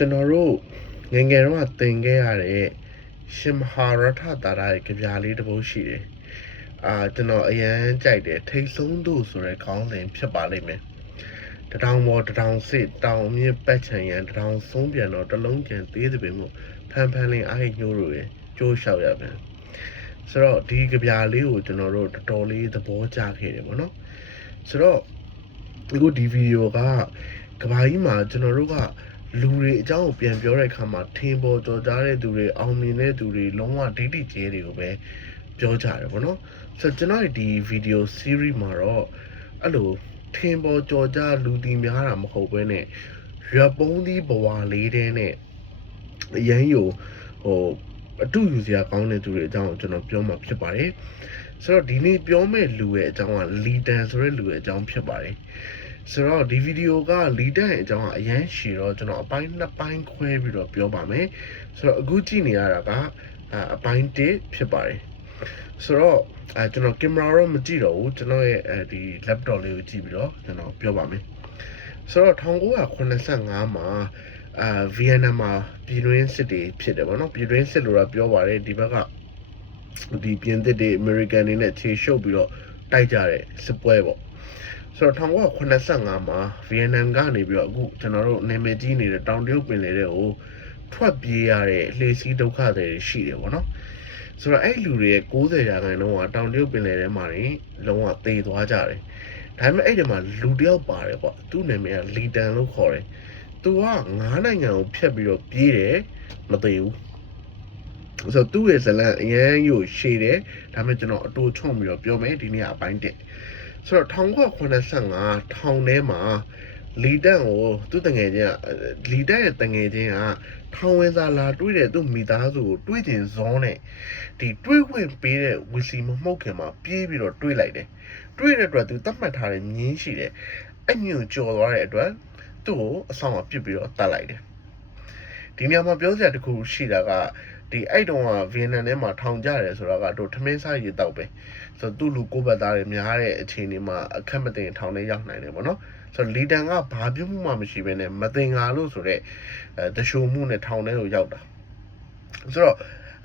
ကျွန်တော်တို့ငယ်ငယ်တော့သင်ခဲ့ရတဲ့ရှင်မဟာရထသာရရဲ့ကြပြလေးတစ်ပုဒ်ရှိတယ်ကျွန်တော်အရန်ကြိုက်တယ်ထိတ်ဆုံးတို့ဆိုတဲ့ခေါင်းစဉ်ဖြစ်ပါလိမ့်မယ်တထောင်ပေါ်တထောင်စစ်တောင်မြစ်ပတ်ချံရန်တထောင်ဆုံးပြန်တော့တလုံးကျန်သေးသည်ပင်မို့ဖန်ဖန်လင်းအားညှိုးတို့ရဲ့ကြိုးလျှောက်ရပြန်ဆိုတော့ဒီကြပြလေးကိုကျွန်တော်တို့တော်တော်လေးသဘောကျခဲ့တယ်ပေါ့နော်ဆိုတော့အခုဒီဗီဒီယိုကကဘာကြီးမှာကျွန်တော်တို့ကလူတွေအကြောင်းကိုပြန်ပြောတဲ့အခါမှာထင်ပေါ်ကျော်ကြားတဲ့သူတွေအောင်မြင်တဲ့သူတွေလုံးဝဒိဋ္ဌိကျဲတွေကိုပဲပြောကြတယ်ပေါ့နော်ဆိုတော့ကျွန်တော်ဒီဗီဒီယို series မှာတော့အဲ့လိုထင်ပေါ်ကျော်ကြားလူတီများတာမဟုတ်ဘဲနဲ့ရွက်ပုံးသီးဘဝလေးတဲ့နဲ့အရန်ယူအတူယူစရာကောင်းတဲ့သူတွေအကြောင်းကိုကျွန်တော်ပြောမှာဖြစ်ပါတယ်ဆိုတော့ဒီနေ့ပြောမယ့်လူရဲ့အကြောင်းကလီတန်ဆိုတဲ့လူရဲ့အကြောင်းဖြစ်ပါတယ်ဆိုတော့ဒီဗီဒီယိုကလီတန်ရဲ့အကြောင်းကအရန်ရှည်တော့ကျွန်တော်အပိုင်း2ပိုင်းခွဲပြီးတော့ပြောပါမယ်ဆိုတော့အခုကြည့်နေရတာကအပိုင်း1ဖြစ်ပါတယ်ဆိုတော့ကျွန်တော်ကင်မရာတော့မကြည့်တော့ဘူးကျွန်တော်ရဲ့ဒီ laptop လေးကိုကြည့်ပြီးတော့ကျွန်တော်ပြောပါမယ်ဆိုတော့1985မှာဗီယက်နမ်မှာပြည်တွင်းစစ်တွေဖြစ်တယ်ပေါ့နော်ပြည်တွင်းစစ်လို့တော့ပြောပါတယ်ဒီဘက်ကဒီပြင်သစ်တွေအမေရိကန်တွေနဲ့ခြေရှုပ်ပြီးတော့တိုက်ကြတဲ့စစ်ပွဲပေါ့ဆိုတော့1985မှာဗီယက်နမ်ကနေပြီးတော့အခုကျွန်တော်တို့နာမည်ကြီးနေတဲ့တောင်တရုတ်ပင်လယ်တွေကိုထွက်ပြေးရတဲ့လှေစီးဒုက္ခတွေရှိတယ်ပေါ့နော်ဆိုတော့အဲ့လူတွေရဲ့90%လုံးကတောင်တရုတ်ပင်လယ်ထဲမှာနေလုံးဝသေသွားကြတယ်ဒါပေမဲ့အဲ့ဒီမှာလူတယောက်ပါတယ်ပေါ့သူ့နာမည်ကလီတန်လို့ခေါ်တယ်သူက9နိုင်ငံကိုဖျက်ပြီးတော့ပြေးတယ်မသေဘူးဆိုတော့သူ့ရဲ့ဇလန်အရင်ကိုရှည်တယ်ဒါပေမဲ့ကျွန်တော်အတူချုံပြီးတော့ပြောမယ်ဒီနေ့အပိုင်း1ဆိုတော့1985ထောင်ထဲမှာလီတန်ကိုသူ့တငယ်ချင်းကလီတန်ရဲ့တငယ်ချင်းကထောင်ဝင်စာလာတွေးတဲ့သူ့မိသားစုကိုတွေးတင်ဇောနဲ့ဒီတွေးဝင်ပေးတဲ့ဝီစီမမှုတ်ခင်မှာပြေးပြီးတော့တွေးလိုက်တယ်တွေးတဲ့အတွက်သူသတ်မှတ်ထားတဲ့မြင်းရှိတယ်အဲ့မြင်းကိုကြော်သွားတဲ့အတွက်သူ့ကိုအဆောင်မှာပြစ်ပြီးတော့တတ်လိုက်တယ်ဒီနေရာမှာပြောစရာတစ်ခုရှိတာကဒီအဲ့တုန်းကဗီယက်နမ်ထဲမှာထောင်ကြတယ်ဆိုတာကတော့ထမင်းစားရေတောက်ပဲဆိုတော့သူ့လူကိုဘတ်သားတွေများတဲ့အခြေအနေမှာအခက်မတင်ထောင်ထဲရောက်နိုင်တယ်ပေါ့နော်ဆိုတော့လီတန်ကဘာပြုမှုမှမရှိဘဲနဲ့မတင်ငါလို့ဆိုတော့တရှိုမှုနဲ့ထောင်ထဲကိုရောက်တာဆိုတော့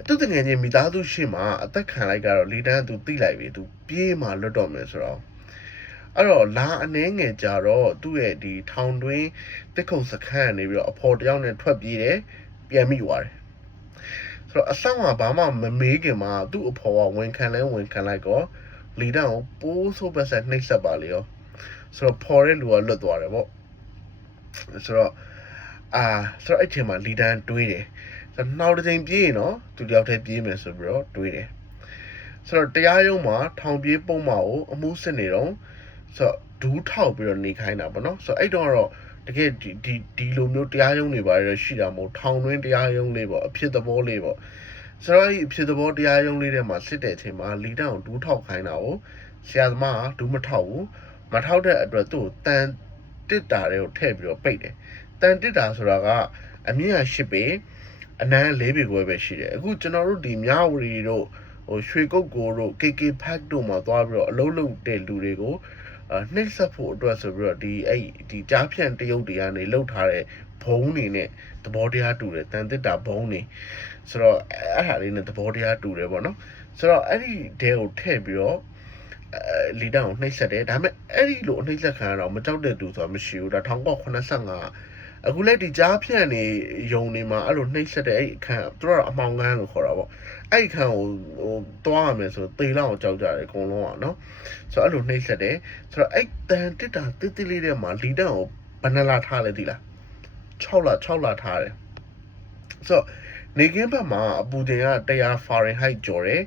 သူတငယ်ချင်းမိသားစုရှိမှအသက်ခံလိုက်ကတော့လီတန်ကသူတိလိုက်ပြီသူပြေးမှလွတ်တော့မယ်ဆိုတော့အဲ့တော့လာအနေငယ်ကြတော့သူ့ရဲ့ဒီထောင်တွင်းတစ်ခုံစခန်းနေပြီးတော့အဖော်တယောက်နဲ့ထွက်ပြေးတယ်ပြန်မိသွားတယ်ဆိုတော့အဆောင်ကဘာမှမမေးခင်မှာသူ့အဖော်ကဝန်ခံလိုက်ကောလီတန်ကိုပိုးဆိုးပတ်ဆက်နှိပ်စက်ပါလေရောဆိုတော့ဖော်တဲ့လူကလွတ်သွားတယ်ပေါ့ဆိုတော့အဲ့ချိန်မှာလီတန်တွေးတယ်ဆိုတော့နောက်တစ်ချိန်ပြေးရင်တော့သူတယောက်တည်းပြေးမယ်ဆိုပြီးတော့တွေးတယ်ဆိုတော့တရားရုံးမှာထောင်ပြေးပုံမှာကိုအမှုစစ်နေတော့ဆိုတော့ဒူးထောက်ပြီးတော့နေခိုင်းတာပေါ့နော်ဆိုတော့အဲ့တော့တကယ်ဒီလိုမျိုးတရားရုံးတွေပါရရှိတာမဟုတ်ထောင်တွင်းတရားရုံးလေးပေါ့အဖြစ်သဘောလေးပေါ့ဆိုတော့အဖြစ်သဘောတရားရုံးလေးထဲမှာစစ်တဲ့အချိန်မှာလီတန်ကိုဒူးထောက်ခိုင်းတာကိုဆရာသမားကဒူးမထောက်ဘူးမထောက်တဲ့အတွက်သူ့ကိုတန်တစ်တာတွေကိုထည့်ပြီးတော့ပိတ်တယ်တန်တစ်တာဆိုတာကအမြင့်က8ပေအနမ်း4ပေခွဲပဲရှိတယ်အခုကျွန်တော်တို့ဒီမြဝတီတို့ရွှေကုတ်ကိုတို့ KK Park တို့မှာသွားပြီးတော့အလုံးလုံးတဲ့လူတွေကိုနှိပ်စက်ဖို့အတွက်ဆိုပြီးတော့ဒီကြားဖြန့်တရုတ်တွေကနေလှုပ်ထားတဲ့ဘုံတွေနဲ့သဘောတရားတူတယ်တန်တစ်တာဘုံတွေဆိုတော့အဲ့ဟာလေးနဲ့သဘောတရားတူတယ်ပေါ့နော်ဆိုတော့အဲ့ဒီဒဲကိုထည့်ပြီးတော့လီတန်ကိုနှိပ်စက်တယ်ဒါပေမဲ့အဲ့ဒီလိုနှိပ်စက်ခံရတော့မကြောက်တဲ့သူဆိုတာမရှိဘူးဒါ1985အခုလည်းဒီကြားဖြန့်နေယုံနေမှာအဲ့လိုနှိပ်စက်တဲ့အဲ့အခန်းသူတို့ကအမောင်ကန်းလို့ခေါ်တာပေါ့အဲ့အခန်းကိုတွားရမယ်ဆိုသေလောက်ကြောက်ကြတယ်အကုန်လုံးอ่ะเนาะဆိုတော့အဲ့လိုနှိပ်စက်တယ်ဆိုတော့အဲ့တန်တစ်တာတိတိလေးထဲမှာလီတန်ကိုဘယ်နှလားထားလဲသိလား6လထားတယ်ဆိုတော့နေကင်းဘက်မှာအပူချိန်က100 Fahrenheit ကျော်တယ်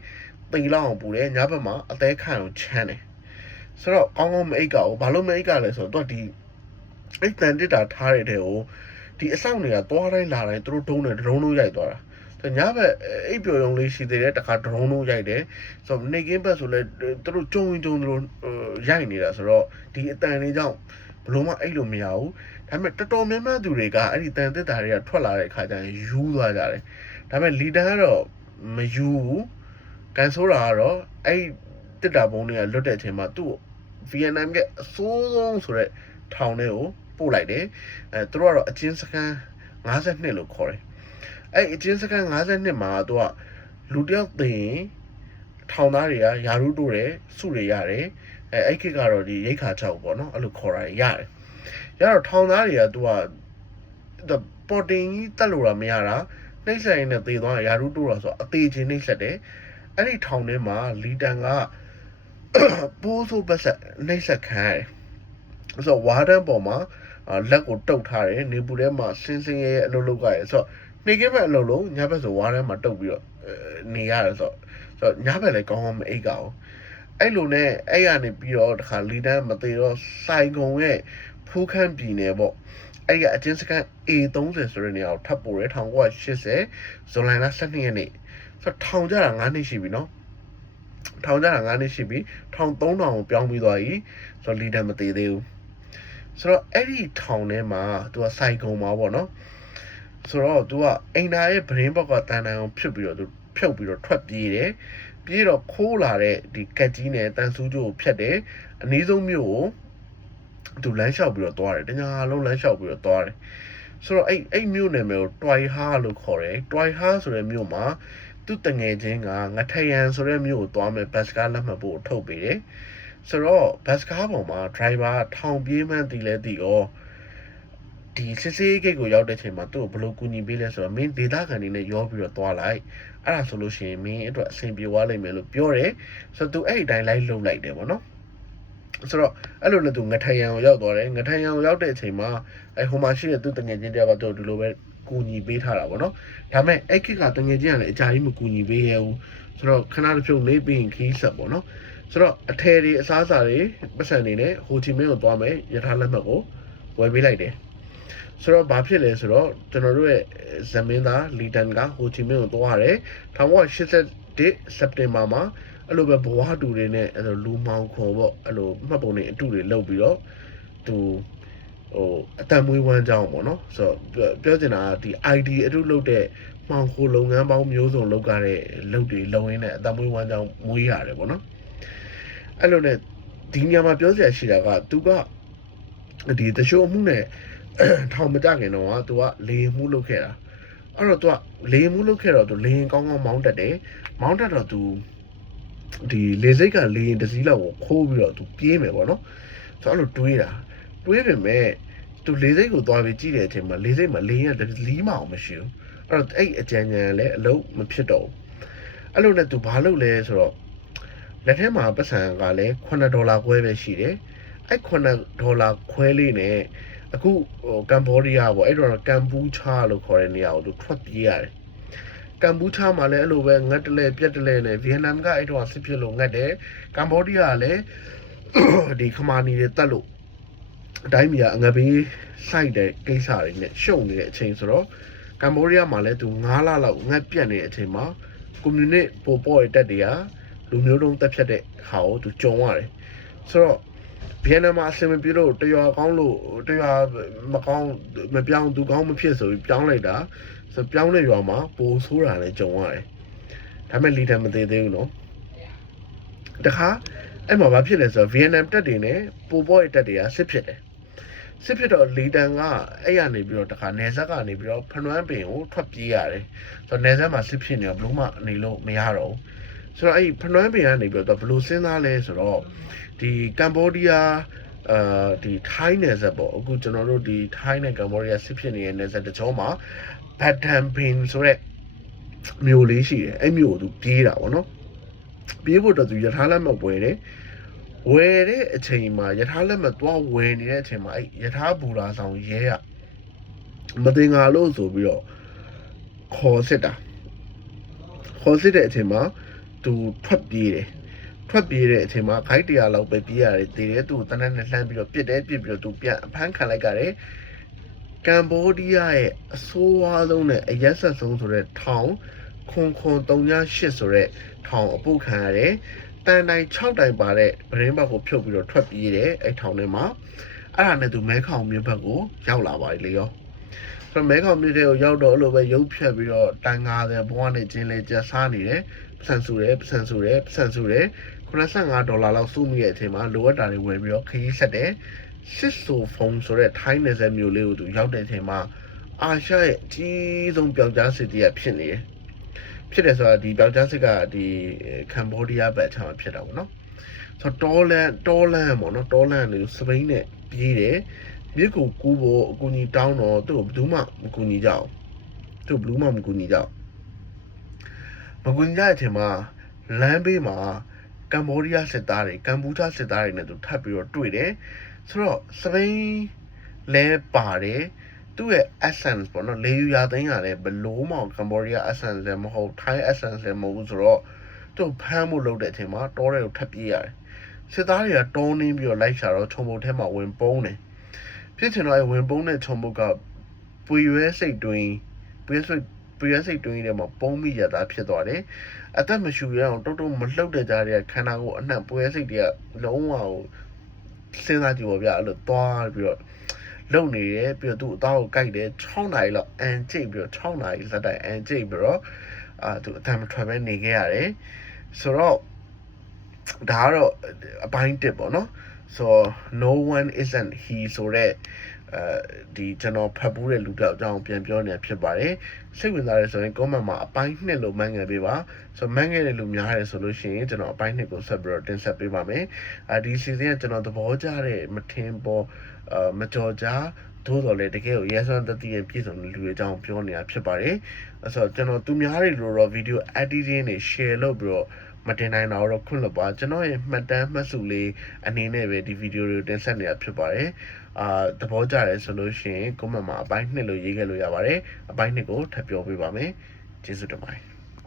သေလောက်အောင်ပူတယ်ညဘက်မှာအသေးခံအောင်ချမ်းတယ်ဆိုတော့ကောင်းကောင်းမအိတ်ကဘူးဘာလို့မအိတ်ကလဲဆိုတော့သူကဒီအဲ့တန်တစ်တာထားတဲ့တဲ့ကိုဒီအဆောင်တွေကသွားတိုင်းလာတိုင်းသူတို့ဒုံးနဲ့ဒရုန်းလို့ရိုက်သွားတာဆိုညဘက်အိပ်ပျော်ရုံလေးရှိသေးတယ်တခါဒရုန်းလို့ရိုက်တယ်ဆိုတော့နေကင်းဘက်ဆိုလဲသူတို့ကြုံသူတို့ရိုက်နေတာဆိုတော့ဒီအတန်လေးကြောင့်ဘလို့မှအိတ်လို့မရဘူးဒါပေမဲ့တော်တော်များများသူတွေကအဲ့ဒီတန်တစ်တာတွေကထွက်လာတဲ့အခါကျရင်ယူသွားကြတယ်ဒါပေမဲ့လီတန်ကတော့မယူဘူးကန်ဆိုးတာကတော့အဲ့တစ်တာဘုံတွေကလွတ်တဲ့အချိန်မှာသူ့ဗီယက်နမ်ကအဆိုးဆုံးဆိုတဲ့ထောင်ထဲကိုပို့လိုက်တယ်သူတို့ကတော့အချင်းစခန်း 52လို့ခေါ်တယ်အဲ့အချင်းစကန်52မှာသူကလူတယောက်သိရင်ထောင်သားတွေကယာရုတိုးတယ်စုတွေရတယ်အဲ့ခေတ်ကတော့ဒီရိတ်ခါ6ပေါ့နော်အဲ့လိုခေါ်တာရတယ်ရတော့ထောင်သားတွေကသူကပေါ်တင်ကြီးတက်လို့တော့မရတာနှိမ့်ဆက်ရင်းနဲ့သေသွားရာထူးတိုးတာဆိုအသေးချင်းနှိမ့်ဆက်တယ်အဲ့ဒီထောင်ထဲမှာလီတန်ကပိုးဆိုးပတ်ဆက်နှိမ့်ဆက်ခံရတယ်ဆိုတော့ဝါဒန်ပေါ်မှာလက်ကိုတုတ်ထားတယ်နေပူထဲမှာစင်းစင်းရဲ့အလုပ်လုပ်ကြရဲဆိုတော့နေကဘက်အလုပ်လုံးညဘက်ဆိုဝါဒန်မှာတုတ်ပြီးတော့နေရတယ်ဆိုတော့ညဘက်လည်းကောင်းအောင်မအိတ်ကြအောင်အဲ့လိုနဲ့အဲ့ရနေပြီးတော့တခါလီတန်မသေးတော့စိုင်ကုံရဲ့ဖူးခန့်ပြည်နယ်ပေါ့အဲ့ကအချင်းစကန် A30 ဆိုတဲ့နေရာကိုထပ်ပို့တယ်1980ဇွန်လ12ရက်နေ့ဆိုတော့ထောင်ကြတာ9နှစ်ရှိပြီနော်ထောင်ကြတာ9နှစ်ရှိပြီထောင်3000ကိုပြောင်းပြီးသွားပြီဆိုတော့လီဒန်မသေးသေးဘူးဆိုတော့အဲ့ဒီထောင်ထဲမှာသူကစိုက်ကုံမှာပေါ့နော်ဆိုတော့သူကအိမ်သားရဲ့ဗရင်ဘောက်ကတန်တန်အောင်ဖြုတ်ပြီးတော့သူဖြုတ်ပြီးတော့ထွက်ပြေးတယ်ပြေးတော့ခိုးလာတဲ့ဒီကက်ကြီးနဲ့တန်ဆူးကျိုးကိုဖြတ်တယ်အနည်းဆုံးမြို့ကိုသူလမ်းလျှောက်ပြီးတော့သွားတယ်တညာလုံးလမ်းလျှောက်ပြီးတော့သွားတယ်ဆိုတော့အဲ့မြို့နယ်မျိုးတွိုင်ဟာလို့ခေါ်တယ်တွိုင်ဟာဆိုတဲ့မြို့မှာသူ့တငယ်ချင်းကငထရန်ဆိုတဲ့မြို့ကိုသွားမယ်ဘတ်စကားလက်မှတ်ဖို့ထုတ်ပေးတယ်ဆိုတော့ဘတ်စကားပေါ်မှာ driver ထောင်ပြေးမှန်းတီလဲတီရောဒီစစ်စေးဂိတ်ကိုရောက်တဲ့ချိန်မှာသူ့ကိုဘယ်လိုကူညီပေးလဲဆိုတော့မင်းဒေတာကန်နေနဲ့ရောပြီးတော့သွားလိုက်အဲ့ဒါဆိုလို့ရှိရင်မင်းအတွက်အဆင်ပြေသွားလိမ့်မယ်လို့ပြောတယ်ဆိုတော့သူအဲ့ဒီတိုင်းလိုက်လုံလိုက်တယ်ပေါ့နော်ဆိုတော့အဲ့လိုနဲ့သူငထရန်ကိုရောက်သွားတယ်ငထရန်ကိုရောက်တဲ့အချိန်မှာဟိုမှာရှိတဲ့သူတငယ်ချင်းတယောက်ကသူ့ဒီလိုပဲကူညီပေးထားတာပေါ့နော်ဒါပေမဲ့အဲ့ခေတ်ကတငယ်ချင်းကလည်းအကြာကြီးမကူညီပေးရဘူးဆိုတော့ခဏတစ်ဖြုတ်နေပြီးရင်ခီးဆက်ပေါ့နော်ဆိုတော့အထယ်တွေအစားအစာတွေပတ်စံနေနဲ့ဟိုချီမင်းကိုသွားမယ်ရထားလက်မှတ်ကိုဝယ်ပေးလိုက်တယ်ဆိုတော့ဘာဖြစ်လဲဆိုတော့ကျွန်တော်တို့ရဲ့ဇမင်းသားလီတန်ကဟိုချီမင်းကိုသွားရတယ်1981စက်တင်ဘာမှာအဲ့လိုပဲဘဝတူတွေနဲ့အဲ့လိုလူမောင်ခေါ်ပေါ့အဲ့လိုမှတ်ပုံတွေအတူတွေလုပ်ပြီးတော့သူအတံမွေးဝမ်းကြောင်းပေါ့နော်ဆိုတော့ပြောချင်တာကဒီ ID အတူလုပ်တဲ့မှောင်ခိုလုပ်ငန်းပေါင်းမျိုးစုံလုပ်ကြတဲ့လုပ်တွေလုပ်ရင်းနဲ့အတံမွေးဝမ်းကြောင်းမွေးရတယ်ပေါ့နော်အဲ့လိုနဲ့ဒီညမှာပြောစရာရှိတာကသူကဒီတချို့အမှုနဲ့ထောင်မကြခင်တော့သူကလေမှုလုပ်ခဲ့တာအဲ့တော့သူကလေမှုလုပ်ခဲ့တော့သူလေရင်ကောင်းကောင်းမောင်းတက်တယ်မောင်းတက်တော့သူဒီလေစိတ်ကလေရင်တစ်စီးလောက်ကိုခိုးပြီးတော့သူပြေးမယ်ပေါ့နော်ဆိုတော့အဲ့လိုတွေးပေမဲ့သူလေစိတ်ကိုသွားပြီးကြည့်တဲ့အချိန်မှာလေစိတ်မှာလေရင်ကလီးမအောင်မရှိဘူးအဲ့တော့အဲ့အကြံဉာဏ်လည်းအလုံးမဖြစ်တော့ဘူးအဲ့လိုနဲ့သူဘာလုပ်လဲဆိုတော့လက်ထဲမှာပတ်စံကလည်း$9ခွဲပဲရှိတယ်အဲ့$9ခွဲလေးနဲ့အခုကမ်ဘောဒီးယားပေါ့အဲ့တော့ကမ်ပူချာလို့ခေါ်တဲ့နေရာကိုသူထွက်ပြေးရတယ်ကမ်ပူချာမှာလည်းအဲ့လိုပဲငတ်တလဲပြက်တလဲနဲ့ဗီယက်နမ်ကအဲ့တော့စစ်ဖြစ်လို့ငတ်တယ်ကမ်ဘောဒီးယားကလည်းဒီခမာနီတွေတက်လို့အတိုင်းပြည်ကအငပေးစိုက်တဲ့ကိစ္စတွေနဲ့ရှုံနေတဲ့အချိန်ဆိုတော့ကမ်ဘောဒီးယားမှာလည်းသူ9လလောက်ငတ်ပြက်နေတဲ့အချိန်မှာကွန်မြူနစ်ပိုပေါ်ရဲ့တက်တွေကလူမျိုးတုံးတက်ဖြတ်တဲ့ဟာကိုသူကြုံရတယ်ဆိုတော့ဗီယက်နမ်မှာအဆင်မပြေလို့တရွာကောင်းလို့တရွာမကောင်းမပြောင်းသူကောင်းမဖြစ်ဆိုပြီးပြောင်းလိုက်တာဆိုပြောင်းတဲ့ရွာမှာပိုဆိုးတာလည်းကြုံရတယ်ဒါပေမဲ့လီဒန်မသေးသေးဘူးနော်တခါအဲ့မှာဘာဖြစ်လဲဆိုတော့ဗီယက်နမ်တက်တွေနဲ့ပိုပေါ်ရဲ့တက်တွေကစစ်ဖြစ်တယ်စစ်ဖြစ်တော့လီဒန်ကအဲ့ရနေပြီးတော့တခါနယ်စပ်ကနေပြီးတော့ဖနွမ်းပင်ကိုထွက်ပြေးရတယ်ဆိုတော့နယ်စပ်မှာစစ်ဖြစ်နေတော့ဘလို့မှနေလို့မရတော့ဘူးဆိုတော့အဲ့ဖနွမ်းပင်ကနေပြီးတော့ဘလို့စဉ်းစားလဲဆိုတော့ဒီကမ်ဘောဒီးယားဒီထိုင်းနယ်စပ်ပေါ့အခုကျွန်တော်တို့ဒီထိုင်းနဲ့ကမ်ဘောဒီးယားစစ်ဖြစ်နေတဲ့နယ်စပ်တကြောမှာဘတ်တန်ပင်ဆိုတဲ့မြို့လေးရှိတယ်အဲ့မြို့ကိုသူပြေးတာပေါ့နော်ပြေးဖို့တော့သူရထားလက်မှတ်ဝယ်တယ်ဝယ်တဲ့အချိန်မှာရထားလက်မှတ်သွားဝယ်နေတဲ့အချိန်မှာအဲ့ရထားဘူရာဆောင်ရဲကမတင်ငါလို့ဆိုပြီးတော့ခေါ်စစ်တဲ့အချိန်မှာသူထွက်ပြေးတဲ့အချိန်မှာခိုက်100လောက်ပဲပြေးရတယ်တည်တယ်သူတနက်နဲ့လှမ်းပြီးတော့ပြစ်ပြီးတော့သူပြန်အဖမ်းခံလိုက်ကြတယ်ကမ်ဘောဒီးယားရဲ့အဆိုးဝါးဆုံးနဲ့အရက်ဆက်ဆုံးဆိုတဲ့ထောင်338ဆိုတဲ့ထောင်အပုတ်ခံရတယ်တန်တိုင်6တိုင်ပါတဲ့ဗရင်ဘက်ကိုဖြုတ်ပြီးတော့ထွက်ပြေးတယ်အဲ့ထောင်ထဲမှာအဲ့ဒါနဲ့သူမဲခေါင်မြို့ဘက်ကိုရောက်လာပါလေရောဆိုတော့မဲခေါင်မြို့ထဲကိုရောက်တော့အဲ့လိုပဲရုပ်ဖြတ်ပြီးတော့တန်ငါတဲ့ဘဝနဲ့ကျင်းလဲကျစားနေတယ်ပတ်စံဆူတယ်$95လောက်စုမိတဲ့အချိန်မှာလိုအပ်တာတွေဝယ်ပြီးတော့ခရီးဆက်တယ်စစ်ဆိုဖုံဆိုတဲ့ထိုင်းနယ်စပ်မြို့လေးကိုသူရောက်တဲ့အချိန်မှာ အာရှရဲ့အကြီးဆုံးပျောက်ကြားစစ်ကြီးကဖြစ်နေတယ်ဖြစ်တယ်ဆိုတာဒီပျောက်ကြားစစ်ကဒီကမ်ဘောဒီးယားဘက်ခြမ်းမှာဖြစ်တာပေါ့နော်ဆိုတော့တောလန်ပေါ့နော်တောလန်ကိုစပိန်နဲ့ပြေးတယ်မြစ်ကိုကူးဖို့အကူကြီးတောင်းတော့သူ့ကိုဘယ်သူမှမကူညီကြအောင်သူ့ဘယ်သူမှမကူညီကြအောင်မကူညီကြတဲ့အချိန်မှာလမ်းဘေးမှာကမ်ဘောဒီးယားစစ်သားတွေကမ်ပူချာစစ်သားတွေနဲ့သူထပ်ပြီးတော့တွေ့တယ်ဆိုတော့စပိန်လဲပါတယ်သူ့ရဲ့ essence ပေါ့နော်လေယူရာသိန်းရတယ်ဘလို့မှကမ်ဘောဒီးယား essence လည်းမဟုတ် Thai essence လည်းမဟုတ်ဘူးဆိုတော့သူ့ဖမ်းဖို့လုပ်တဲ့အချိန်မှာတောတွေကိုထပ်ပြေးရတယ်စစ်သားတွေကတောင်းနှင်းပြီးတော့လိုက်ရှာတော့ခြုံပုတ်ထဲမှာဝင်ပုန်းတယ်ဖြစ်ချင်တော့ဝင်ပုန်းတဲ့ခြုံပုတ်ကပွေရွဲစိတ်တွင်းပွေရွဲစိတ်တွင်းထဲမှာပုံမိရတာဖြစ်သွားတယ်အသက်မရှူရအောင်တုတ်တုတ်မလှုပ်တဲ့ကြားတွေကခန္ဓာကိုယ်အနှံ့ပွေရွဲစိတ်တွေကလုံးဝစဉ်းစားကြည့်ပါဗျာအဲ့လိုသွားပြီးတော့လုံနေတယ်ပြီးတော့သူ့အသားကိုကိုက်တယ်6နာရီလောက်အန်ကျိတ်ပြီးတော့6နာရီဇက်တိုင်အန်ကျိတ်ပြီးတော့သူအတမ်းမထွက်ပဲနေခဲ့ရတယ်ဆိုတော့ဒါကတော့အပိုင်း1ပေါ့နော်ဆိုတော့ no one isn't he ဆိုတော့ဒီကျွန်တော်ဖတ်ပူးတဲ့လူတစ်ယောက်အကြောင်းပြန်ပြောနေတာဖြစ်ပါတယ်စိတ်ဝင်စားရဆိုရင် comment မှာအပိုင်း2လို့မှတ်ငယ်ပေးပါဆိုတော့မှတ်ငယ်တဲ့လူများတယ်ဆိုလို့ရှိရင်ကျွန်တော်အပိုင်း2ကိုဆက်ပြီးတော့တင်ဆက်ပေးပါမယ်ဒီ season ကကျွန်တော်သဘောကျတဲ့မထင်ပေါ်မကြော်ကြားသို့တော်လည်းတကယ်ကိုရဲစွမ်းတတိယပြည့်စုံတဲ့လူတွေအကြောင်းပြောနေတာဖြစ်ပါတယ်ဆိုတော့ကျွန်တော်သူများတွေလိုတော့ video editing တွေ share လုပ်ပြီးတော့မတင်နိုင်တော့ခွင့်လွှတ်ပါကျွန်တော်ရဲ့မှတ်တမ်းမှတ်စုလေးအနေနဲ့ပဲဒီဗီဒီယိုတွေကိုတင်ဆက်နေတာဖြစ်ပါတယ်သဘောကျတယ်ဆိုလို့ရှိရင် comment မှာအပိုင်း2လို့ရေးခဲ့လို့ရပါတယ်အပိုင်း2ကိုထပ်ပြောပေးပါမယ်ကျေးဇူးတင်ပါတယ်